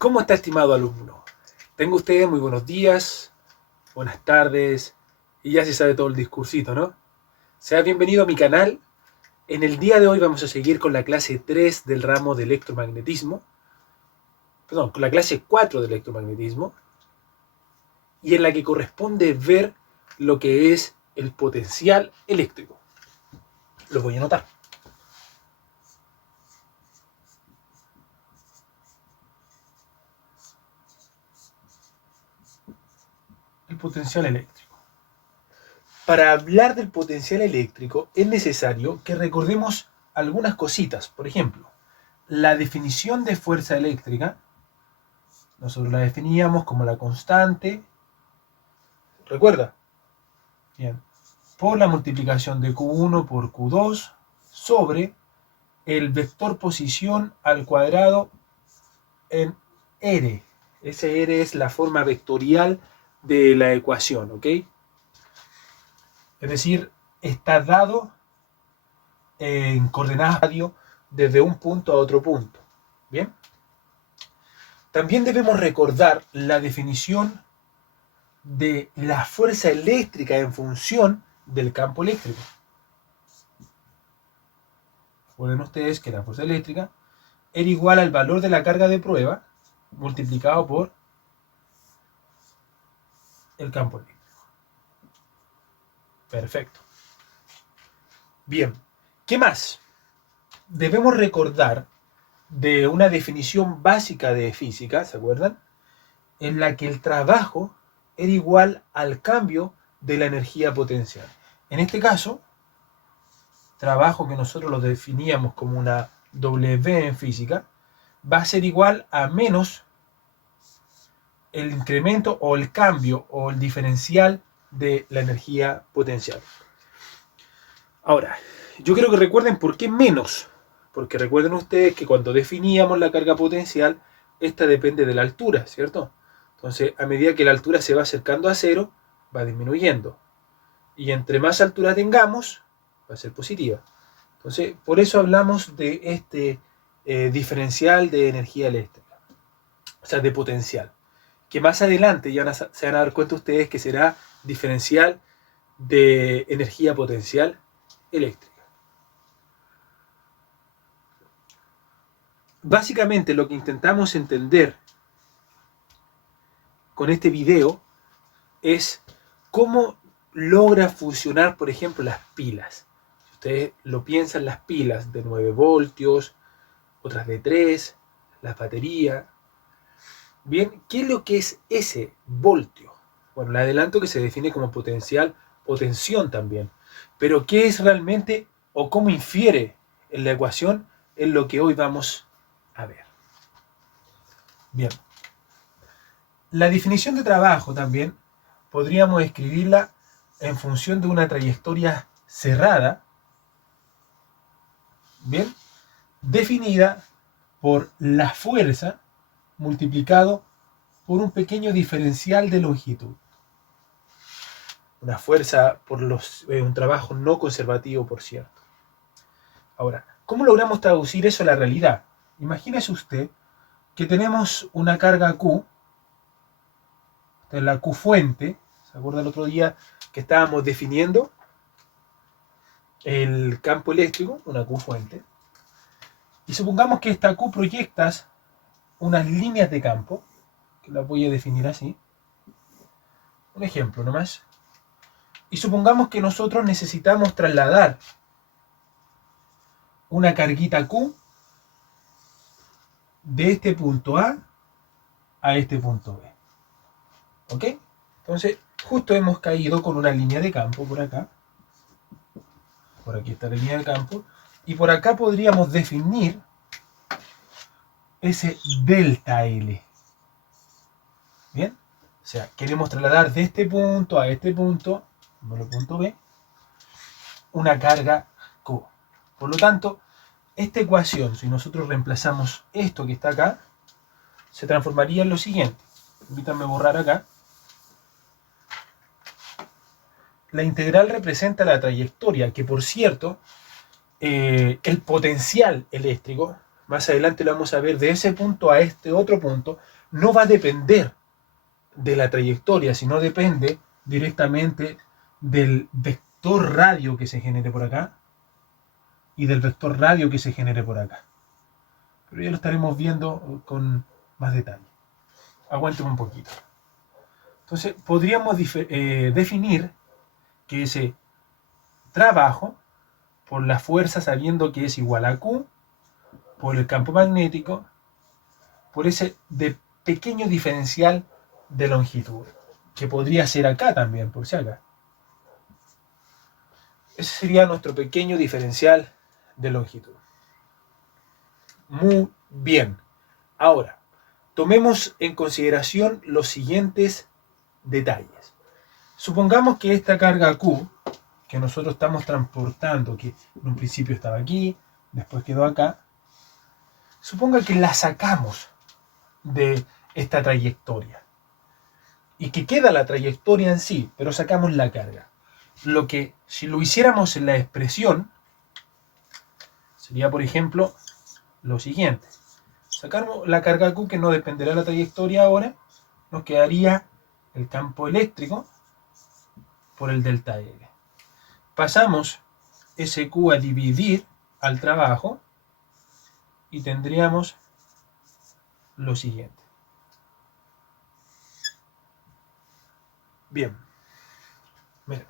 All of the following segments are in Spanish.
¿Cómo está, estimado alumno? Tengo ustedes muy buenos días, buenas tardes, y ya se sabe todo el discursito, ¿no? Sea bienvenido a mi canal. En el día de hoy vamos a seguir con la clase 3 del ramo de electromagnetismo, perdón, con la clase 4 de electromagnetismo, y en la que corresponde ver lo que es el potencial eléctrico. Lo voy a anotar. El potencial eléctrico. Para hablar del potencial eléctrico es necesario que recordemos algunas cositas. Por ejemplo, la definición de fuerza eléctrica, nosotros la definíamos como la constante, ¿recuerda? Bien, por la multiplicación de Q1 por Q2 sobre el vector posición al cuadrado en R. Ese R es la forma vectorial de la ecuación, ¿ok? Es decir, está dado en coordenadas radio desde un punto a otro punto. ¿Bien? También debemos recordar la definición de la fuerza eléctrica en función del campo eléctrico. Recuerden ustedes que la fuerza eléctrica era igual al valor de la carga de prueba multiplicado por el campo eléctrico. Perfecto. Bien, ¿qué más? Debemos recordar de una definición básica de física, ¿se acuerdan? En la que el trabajo era igual al cambio de la energía potencial. En este caso, trabajo que nosotros lo definíamos como una W en física, va a ser igual a menos el incremento o el cambio o el diferencial de la energía potencial. Ahora, yo quiero que recuerden por qué menos. Porque recuerden ustedes que cuando definíamos la carga potencial, esta depende de la altura, ¿cierto? Entonces, a medida que la altura se va acercando a cero, va disminuyendo. Y entre más altura tengamos, va a ser positiva. Entonces, por eso hablamos de este diferencial de energía eléctrica. O sea, de potencial. Que más adelante ya se van a dar cuenta ustedes que será diferencial de energía potencial eléctrica. Básicamente lo que intentamos entender con este video es cómo logra funcionar, por ejemplo, las pilas. Si ustedes lo piensan, las pilas de 9 voltios, otras de 3, las baterías. Bien, ¿qué es lo que es ese voltio? Bueno, le adelanto que se define como potencial o tensión también. Pero ¿qué es realmente o cómo infiere en la ecuación en lo que hoy vamos a ver? Bien. La definición de trabajo también podríamos escribirla en función de una trayectoria cerrada, bien, definida por la fuerza multiplicado por un pequeño diferencial de longitud. Una fuerza por un trabajo no conservativo, por cierto. Ahora, ¿cómo logramos traducir eso a la realidad? Imagínese usted que tenemos una carga Q, esta es la Q fuente. ¿Se acuerda el otro día que estábamos definiendo el campo eléctrico? Una Q fuente. Y supongamos que esta Q proyectas unas líneas de campo, que las voy a definir así. Un ejemplo nomás. Y supongamos que nosotros necesitamos trasladar una carguita Q de este punto A este punto B. ¿Ok? Entonces, justo hemos caído con una línea de campo por acá. Por aquí está la línea de campo. Y por acá podríamos definir ese delta L. ¿Bien? O sea, queremos trasladar de este punto a este punto, como el punto B, una carga Q. Por lo tanto, esta ecuación, si nosotros reemplazamos esto que está acá, se transformaría en lo siguiente. Permítanme borrar acá. La integral representa la trayectoria, que por cierto, el potencial eléctrico más adelante lo vamos a ver, de ese punto a este otro punto, no va a depender de la trayectoria, sino depende directamente del vector radio que se genere por acá y del vector radio que se genere por acá. Pero ya lo estaremos viendo con más detalle. Aguánteme un poquito. Entonces, podríamos definir que ese trabajo por la fuerza, sabiendo que es igual a Q, por el campo magnético, por ese pequeño diferencial de longitud, que podría ser acá también, por si acá. Ese sería nuestro pequeño diferencial de longitud. Muy bien. Ahora, tomemos en consideración los siguientes detalles. Supongamos que esta carga Q, que nosotros estamos transportando, que en un principio estaba aquí, después quedó acá, suponga que la sacamos de esta trayectoria y que queda la trayectoria en sí, pero sacamos la carga. Lo que, si lo hiciéramos en la expresión, sería, por ejemplo, lo siguiente. Sacamos la carga Q, que no dependerá de la trayectoria ahora, nos quedaría el campo eléctrico por el delta L. Pasamos ese Q a dividir al trabajo y tendríamos lo siguiente. Bien. Mira.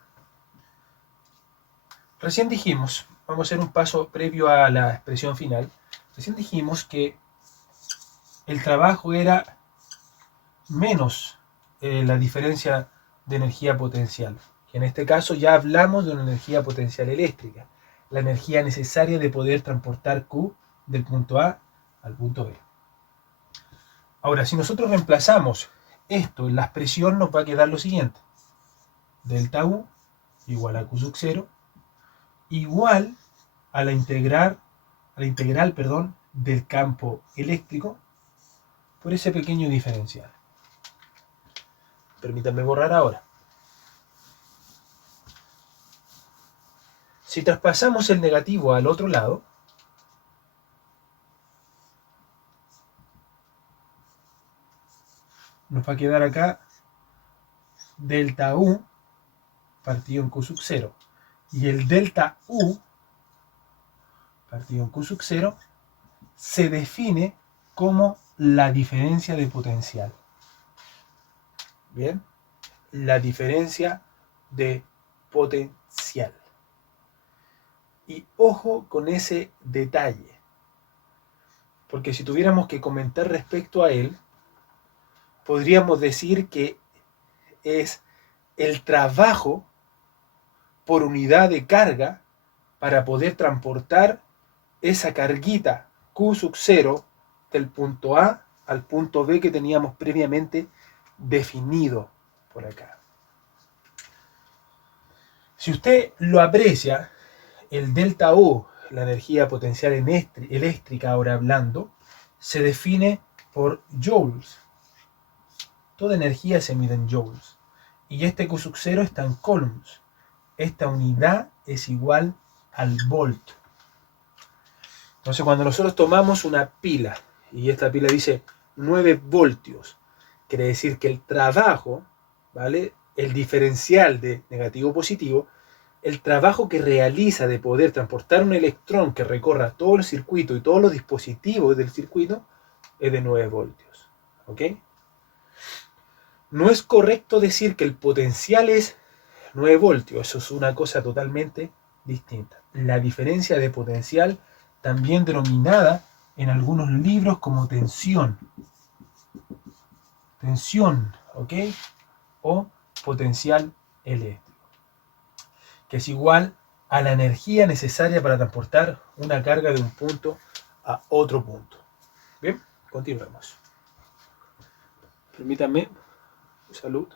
Recién dijimos, vamos a hacer un paso previo a la expresión final. Recién dijimos que el trabajo era menos la diferencia de energía potencial. Que en este caso ya hablamos de una energía potencial eléctrica, la energía necesaria de poder transportar Q del punto A al punto B. Ahora, si nosotros reemplazamos esto en la expresión, nos va a quedar lo siguiente. Delta U igual a Q sub 0 igual a la integral del campo eléctrico por ese pequeño diferencial. Permítanme borrar ahora. Si traspasamos el negativo al otro lado, nos va a quedar acá delta U partido en Q sub 0. Y el delta U partido en Q sub 0 se define como la diferencia de potencial. Bien, la diferencia de potencial. Y ojo con ese detalle, porque si tuviéramos que comentar respecto a él, podríamos decir que es el trabajo por unidad de carga para poder transportar esa carguita Q sub 0 del punto A al punto B que teníamos previamente definido por acá. Si usted lo aprecia, el delta U, la energía potencial eléctrica ahora hablando, se define por joules. Toda energía se mide en joules. Y este Q sub 0 está en coulombs. Esta unidad es igual al volt. Entonces, cuando nosotros tomamos una pila y esta pila dice 9 voltios, quiere decir que el trabajo, ¿vale? El diferencial de negativo-positivo, el trabajo que realiza de poder transportar un electrón que recorra todo el circuito y todos los dispositivos del circuito es de 9 voltios. ¿Ok? No es correcto decir que el potencial es 9 voltios, eso es una cosa totalmente distinta. La diferencia de potencial, también denominada en algunos libros como tensión, ¿ok? O potencial eléctrico, que es igual a la energía necesaria para transportar una carga de un punto a otro punto. Bien, continuemos. Permítanme, salud.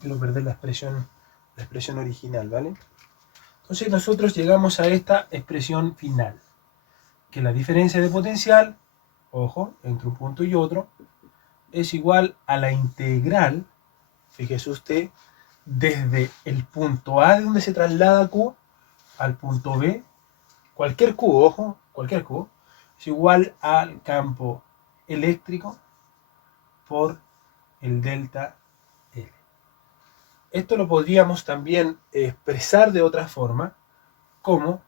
Quiero perder la expresión original, ¿vale? Entonces nosotros llegamos a esta expresión final, que es la diferencia de potencial ojo, entre un punto y otro, es igual a la integral, fíjese usted, desde el punto A de donde se traslada Q al punto B, cualquier Q, ojo, cualquier Q, es igual al campo eléctrico por el delta L. Esto lo podríamos también expresar de otra forma, como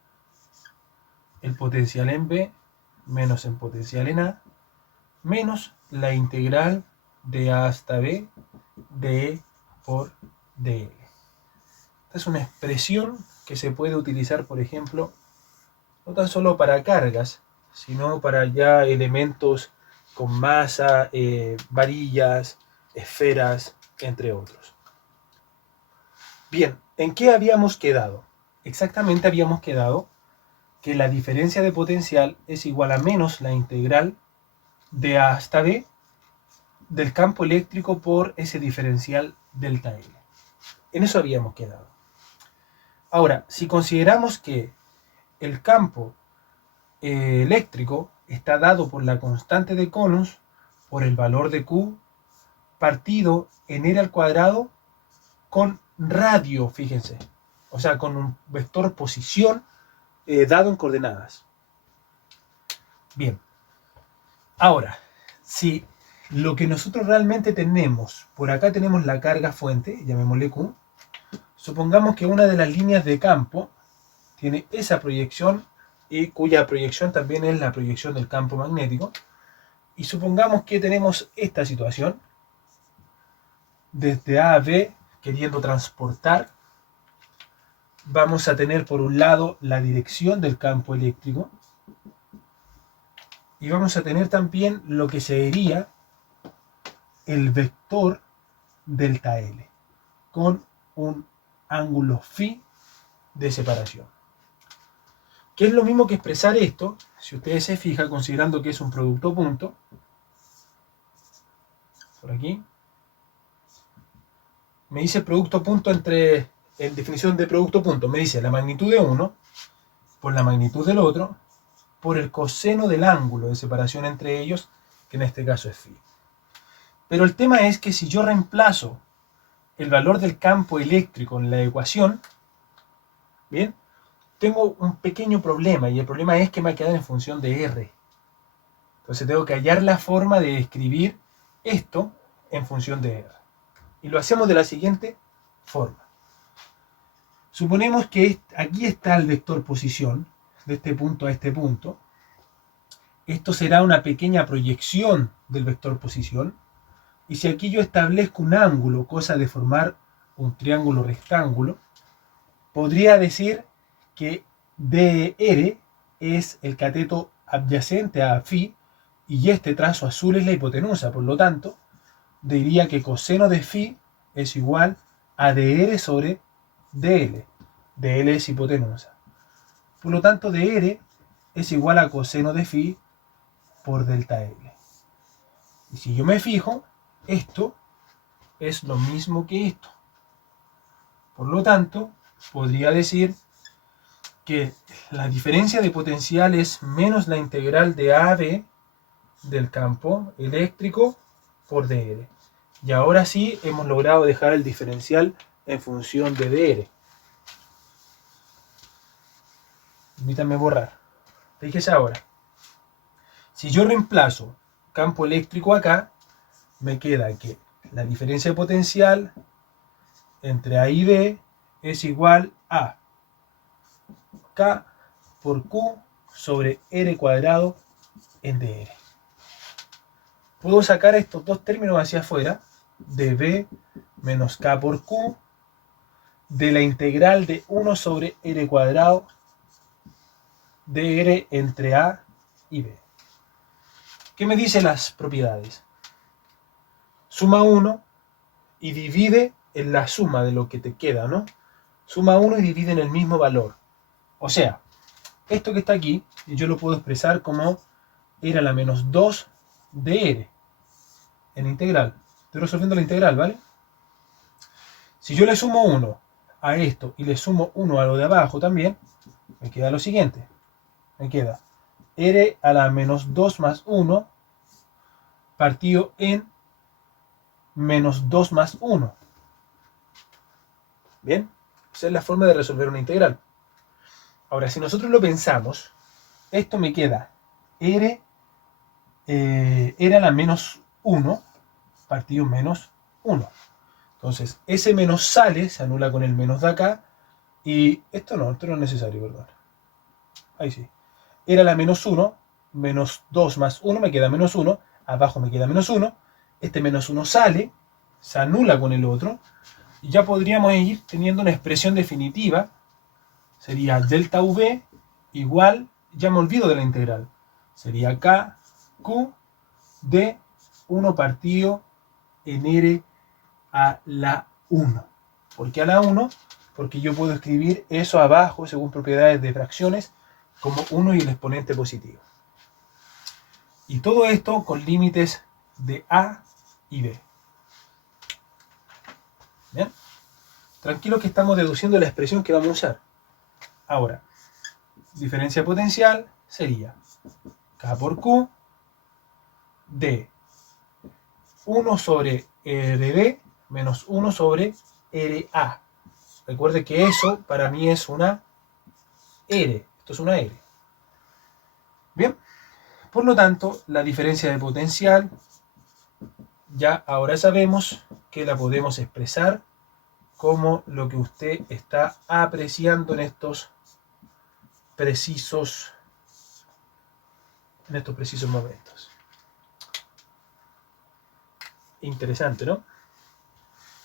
el potencial en B menos el potencial en A, menos la integral de A hasta B de E por dl. Esta es una expresión que se puede utilizar, por ejemplo, no tan solo para cargas, sino para ya elementos con masa, varillas, esferas, entre otros. Bien, ¿en qué habíamos quedado? Exactamente habíamos quedado que la diferencia de potencial es igual a menos la integral de A hasta B del campo eléctrico por ese diferencial delta L. En eso habíamos quedado. Ahora, si consideramos que el campo eléctrico está dado por la constante de Coulomb por el valor de Q partido en R al cuadrado con radio, fíjense, o sea, con un vector posición dado en coordenadas. Bien, ahora, si lo que nosotros realmente tenemos, por acá tenemos la carga fuente, llamémosle Q, supongamos que una de las líneas de campo tiene esa proyección y cuya proyección también es la proyección del campo magnético, y supongamos que tenemos esta situación, desde A a B, queriendo transportar, vamos a tener por un lado la dirección del campo eléctrico, y vamos a tener también lo que sería el vector delta L, con un ángulo phi de separación. Que es lo mismo que expresar esto, si ustedes se fijan, considerando que es un producto punto, por aquí, me dice producto punto en definición de producto punto, me dice la magnitud de uno por la magnitud del otro, por el coseno del ángulo de separación entre ellos, que en este caso es phi. Pero el tema es que si yo reemplazo el valor del campo eléctrico en la ecuación, bien, tengo un pequeño problema, y el problema es que me ha quedado en función de R. Entonces tengo que hallar la forma de escribir esto en función de R. Y lo hacemos de la siguiente forma. Suponemos que aquí está el vector posición, de este punto a este punto. Esto será una pequeña proyección del vector posición. Y si aquí yo establezco un ángulo, cosa de formar un triángulo rectángulo, podría decir que dr es el cateto adyacente a phi y este trazo azul es la hipotenusa. Por lo tanto, diría que coseno de phi es igual a dr sobre dl. dl es hipotenusa. Por lo tanto, dr es igual a coseno de phi por delta L. Y si yo me fijo, esto es lo mismo que esto. Por lo tanto, podría decir que la diferencia de potencial es menos la integral de A a B del campo eléctrico por dr. Y ahora sí hemos logrado dejar el diferencial en función de dr. Permítanme borrar. Fíjese ahora. Si yo reemplazo campo eléctrico acá, me queda que la diferencia de potencial entre A y B es igual a K por Q sobre R cuadrado en dr. Puedo sacar estos dos términos hacia afuera, de B menos K por Q, de la integral de 1 sobre R cuadrado dr entre A y B. ¿Qué me dicen las propiedades? Suma 1 y divide en la suma de lo que te queda, ¿no? Suma 1 y divide en el mismo valor. O sea, esto que está aquí, yo lo puedo expresar como era la menos 2 de R en integral. Estoy resolviendo la integral, ¿vale? Si yo le sumo 1 a esto y le sumo 1 a lo de abajo también, me queda lo siguiente. Me queda R a la menos 2 más 1 partido en menos 2 más 1. Bien, esa es la forma de resolver una integral. Ahora, si nosotros lo pensamos, esto me queda R a la menos 1 partido en menos 1. Entonces, ese menos sale, se anula con el menos de acá, y esto no es necesario, perdón. Ahí sí. Era la menos 1, menos 2 más 1, me queda menos 1, abajo me queda menos 1, este menos 1 sale, se anula con el otro, y ya podríamos ir teniendo una expresión definitiva, sería delta v igual, ya me olvido de la integral, sería k, q, de 1 partido en r a la 1. ¿Por qué a la 1? Porque yo puedo escribir eso abajo, según propiedades de fracciones, como 1 y el exponente positivo. Y todo esto con límites de a y b. ¿Bien? Tranquilo que estamos deduciendo la expresión que vamos a usar. Ahora, diferencia potencial sería k por q de 1 sobre rb menos 1 sobre ra. Recuerde que eso para mí es una r. Esto es una r. Bien. Por lo tanto, la diferencia de potencial ya ahora sabemos que la podemos expresar como lo que usted está apreciando en estos precisos momentos. Interesante, ¿no?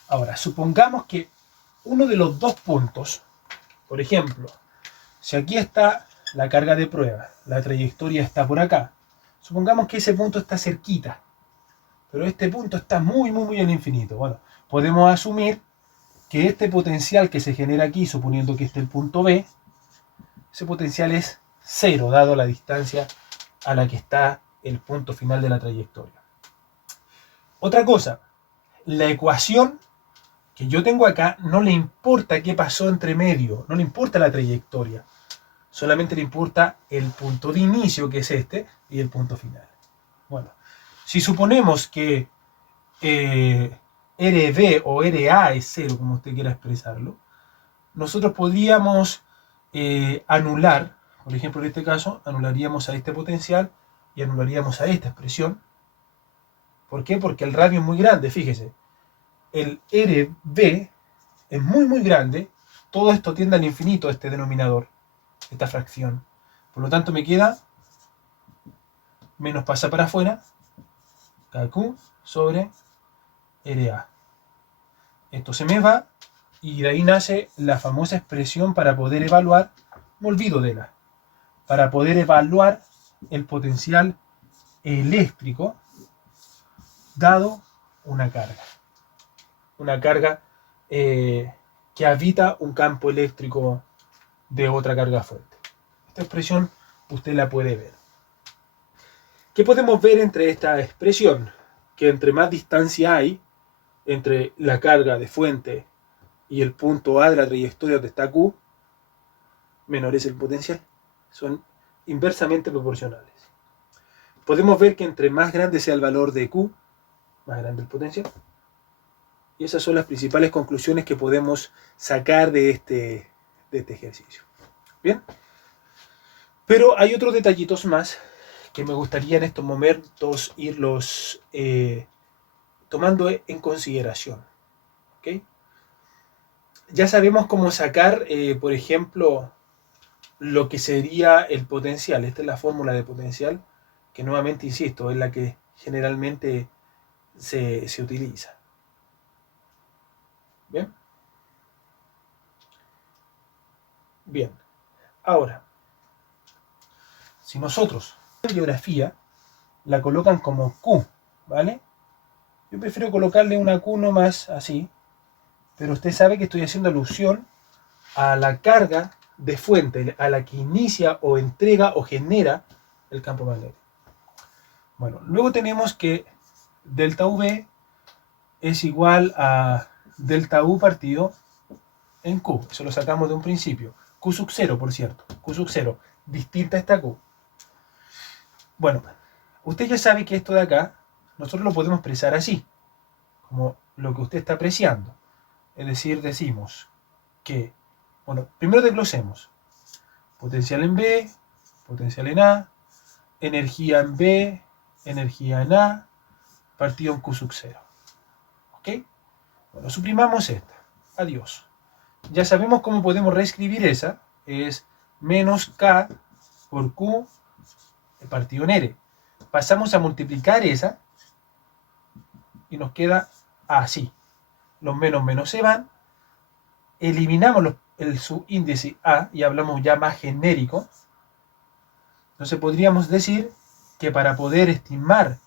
Ahora, supongamos que uno de los dos puntos, por ejemplo, si aquí está la carga de prueba, la trayectoria está por acá, supongamos que ese punto está cerquita, pero este punto está muy, muy, muy al infinito. Bueno, podemos asumir que este potencial que se genera aquí, suponiendo que este es el punto B, ese potencial es 0, dado la distancia a la que está el punto final de la trayectoria. Otra cosa, la ecuación que yo tengo acá no le importa qué pasó entre medio, no le importa la trayectoria, solamente le importa el punto de inicio, que es este, y el punto final. Bueno, si suponemos que RB o RA es 0, como usted quiera expresarlo, nosotros podríamos anular, por ejemplo en este caso, anularíamos a este potencial y anularíamos a esta expresión. ¿Por qué? Porque el radio es muy grande, fíjese. El RB es muy, muy grande. Todo esto tiende al infinito, este denominador, esta fracción. Por lo tanto me queda menos pasa para afuera, KQ sobre RA. Esto se me va y de ahí nace la famosa expresión para poder evaluar, me olvido de la, para poder evaluar el potencial eléctrico dado una carga. Una carga que habita un campo eléctrico de otra carga fuerte. Esta expresión usted la puede ver. ¿Qué podemos ver entre esta expresión? Que entre más distancia hay entre la carga de fuente y el punto A de la trayectoria donde está Q, menor es el potencial. Son inversamente proporcionales. Podemos ver que entre más grande sea el valor de Q, más grande el potencial. Y esas son las principales conclusiones que podemos sacar de este ejercicio. Bien. Pero hay otros detallitos más que me gustaría en estos momentos irlos tomando en consideración. ¿Okay? Ya sabemos cómo sacar, por ejemplo, lo que sería el potencial. Esta es la fórmula de potencial, que nuevamente, insisto, es la que generalmente se utiliza. ¿Bien? Bien. Ahora, si nosotros la bibliografía la colocan como Q, ¿vale? Yo prefiero colocarle una Q nomás así, pero usted sabe que estoy haciendo alusión a la carga de fuente, a la que inicia o entrega o genera el campo magnético. Bueno, luego tenemos que delta V es igual a delta U partido en Q. Eso lo sacamos de un principio. Q sub 0, por cierto. Q sub 0, distinta a esta Q. Bueno, usted ya sabe que esto de acá, nosotros lo podemos expresar así, como lo que usted está apreciando. Es decir, decimos que, bueno, primero desglosemos. Potencial en B, potencial en A, energía en B, energía en A, partido en Q sub 0. ¿Ok? Bueno, suprimamos esta. Adiós. Ya sabemos cómo podemos reescribir esa. Es menos K por Q partido en R. Pasamos a multiplicar esa y nos queda así. Los menos se van. Eliminamos el subíndice A y hablamos ya más genérico. Entonces podríamos decir que para poder estimar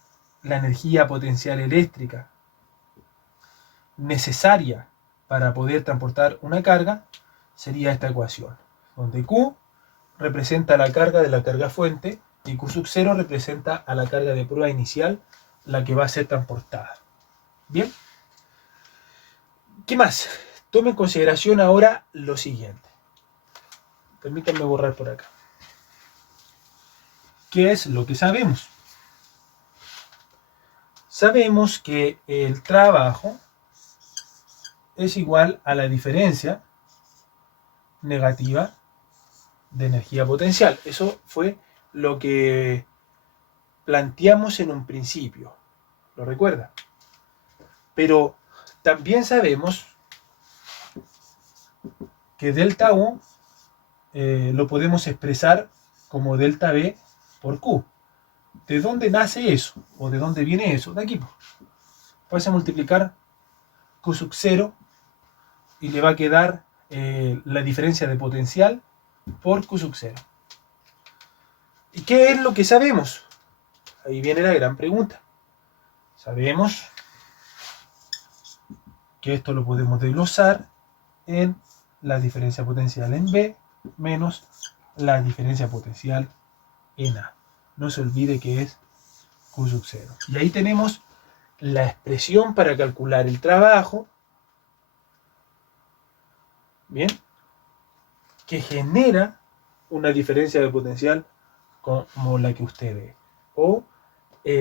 la energía potencial eléctrica necesaria para poder transportar una carga, sería esta ecuación, donde Q representa la carga de la carga fuente y Q sub 0 representa a la carga de prueba inicial, la que va a ser transportada. Bien. ¿Qué más? Tome en consideración ahora lo siguiente. Permítanme borrar por acá. ¿Qué es lo que sabemos? Sabemos que el trabajo es igual a la diferencia negativa de energía potencial. Eso fue lo que planteamos en un principio. ¿Lo recuerda? Pero también sabemos que delta U lo podemos expresar como delta B por Q. ¿De dónde nace eso? ¿O de dónde viene eso? De aquí. Puedes multiplicar Q sub 0 y le va a quedar la diferencia de potencial por Q sub 0. ¿Y qué es lo que sabemos? Ahí viene la gran pregunta. Sabemos que esto lo podemos desglosar en la diferencia potencial en B menos la diferencia potencial en A. No se olvide que es Q sub 0. Y ahí tenemos la expresión para calcular el trabajo, bien, que genera una diferencia de potencial como la que usted ve. O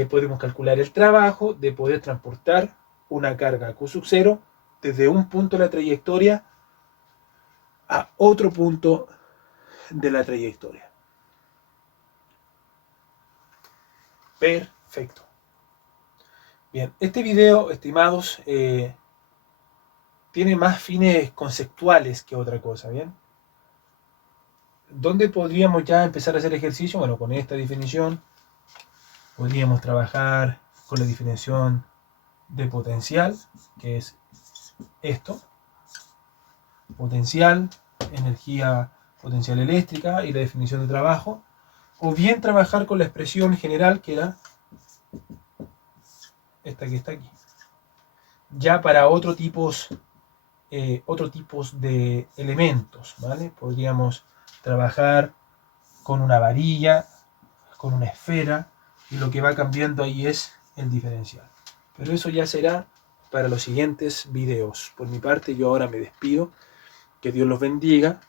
podemos calcular el trabajo de poder transportar una carga Q sub 0 desde un punto de la trayectoria a otro punto de la trayectoria. Perfecto. Bien, este video, estimados, tiene más fines conceptuales que otra cosa, ¿bien? ¿Dónde podríamos ya empezar a hacer ejercicio? Bueno, con esta definición podríamos trabajar con la definición de potencial, que es esto. Potencial, energía potencial eléctrica y la definición de trabajo. O bien trabajar con la expresión general, que era esta que está aquí. Ya para otros tipos de elementos, ¿vale? Podríamos trabajar con una varilla, con una esfera, y lo que va cambiando ahí es el diferencial. Pero eso ya será para los siguientes videos. Por mi parte, yo ahora me despido. Que Dios los bendiga.